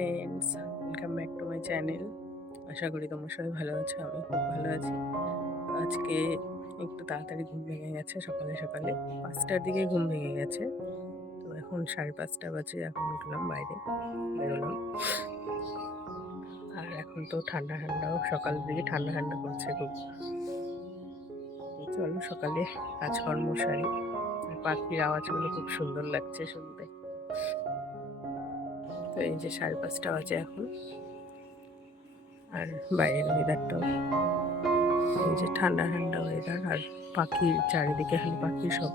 Friends, welcome back to my channel. আশা করি তোমরা সবাই ভালো আছো। আমি খুব ভালো আছি। আজকে একটু তাড়াতাড়ি ঘুম ভেঙে গেছে। সকালে সকালে 5টার দিকে ঘুম ভেঙে গেছে। তো এখন 5:30 বাজে। এখন উঠলাম, বাইরে বেরোলাম। আর এখন তো ঠান্ডা ঠান্ডাও, সকালের দিকে ঠান্ডা ঠান্ডা করছে খুব। তো চলো সকালে কাজকর্ম সারি। আর পাখির আওয়াজগুলো খুব সুন্দর লাগছে শুনতে। তো এই যে 5:30 বাজে এখন। আর বাইরের ওয়েদারটাও এই যে ঠান্ডা ঠান্ডা ওয়েদার, আর পাখির চারিদিকে খালি পাখির সব।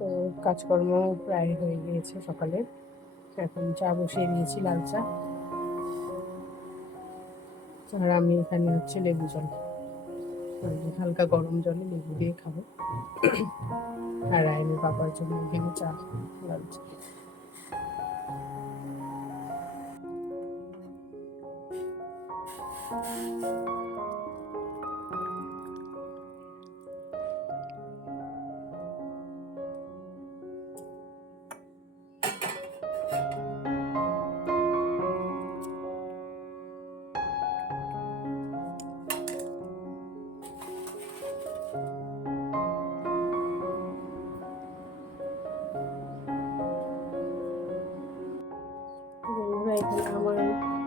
তো কাজকর্ম প্রায় হয়ে গিয়েছে সকালে। এখন চা বসিয়ে দিয়েছি, লাল চা। আর আমি এখানে হচ্ছে লেবু জল, হালকা গরম জলে লেবু দিয়ে খাবো। আর আইনের বাবার জন্য এখানে চা, লাল চা। এখানে আমার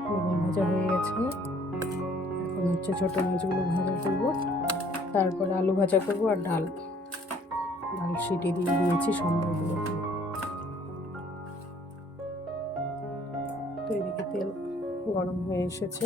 বেগুন ভাজা হয়ে গেছে। এখন হচ্ছে ছোটো মাছগুলো ভাজা করবো, তারপরে আলু ভাজা করবো আর ডাল সিটি দিয়ে দিয়েছি সম্বরগুলো। তো এদিকে তেল গরম হয়ে এসেছে।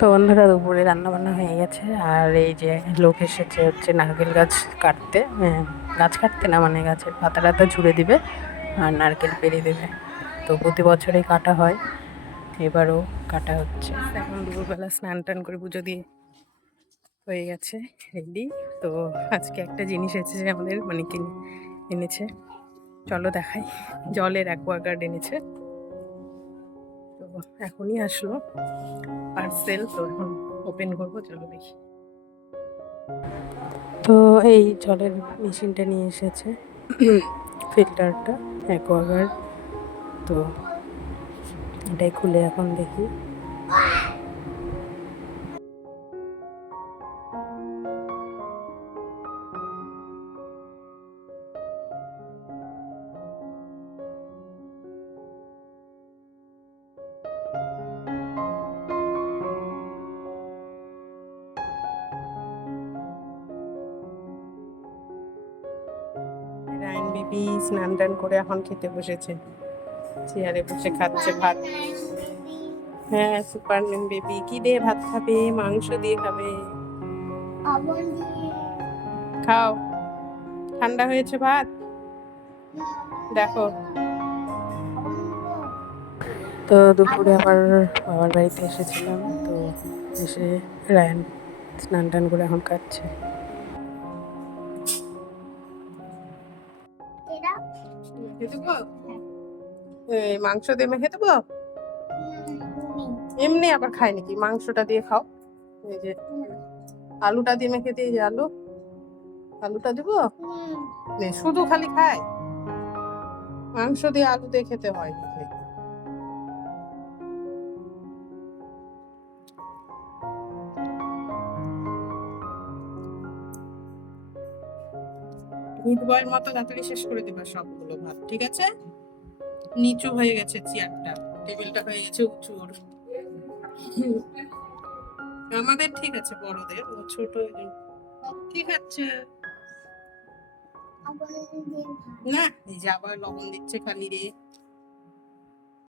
তো বন্ধুরা, দুপুরে রান্নাবান্না হয়ে গেছে। আর এই যে লোক এসেছে হচ্ছে নারকেল গাছ কাটতে, গাছ কাটতে না মানে গাছের পাতা টাতা ঝুড়ে দিবে আর নারকেল পেড়ে দেবে। তো প্রতি বছরেই কাটা হয়, এবারও কাটা হচ্ছে। এখন দুপুরবেলা স্নান টান করে পুজো দিয়ে হয়ে গেছে রেডি। তো আজকে একটা জিনিস এসেছে আমাদের, মানে কিনে এনেছে, চলো দেখাই। জলের অ্যাকোয়াগার্ড এনেছে। তো এখনই আসলো পার্সেল, তো এখন ওপেন করবো, চলো দেখি। তো এই জলের মেশিনটা নিয়ে এসেছে, ফিল্টারটা অ্যাকোয়াগার্ড। তো এটাই খুলে এখন দেখি। রায়ন বেবি স্নান টান করে এখন খেতে বসেছে, চেয়ারে বসে খাচ্ছে ভাত। হ্যাঁ, সুপারম্যান বেবি। কি দিয়ে ভাত খাবে? মাংস দিয়ে খাবে। খাও, ঠান্ডা হয়েছে ভাত, দেখো। তো দুপুরে আবার বাবার বাড়িতে এসেছিলাম, তো এসে রায়ন স্নান টান করে এখন খাচ্ছে। মাংস দিয়ে মেখে দেবো? এমনি আবার খায় নাকি? মাংসটা দিয়ে খাও। এই যে আলুটা দিয়ে মেখে দিই, যে আলুটা দেবো। শুধু খালি খায়? মাংস দিয়ে আলু দিয়ে খেতে হয় নাকি? গুড বয়ের মতো তাড়াতাড়ি শেষ করে দেবা সবগুলো ভাত, ঠিক আছে? নিচু হয়ে গেছে চেয়ারটা, টেবিলটা হয়ে গেছে উঁচুর। আমাদের ঠিক আছে, বড়দের, ও ছোট ঠিক আছে না। এই যে আবার লবণ দিচ্ছে খালি রে।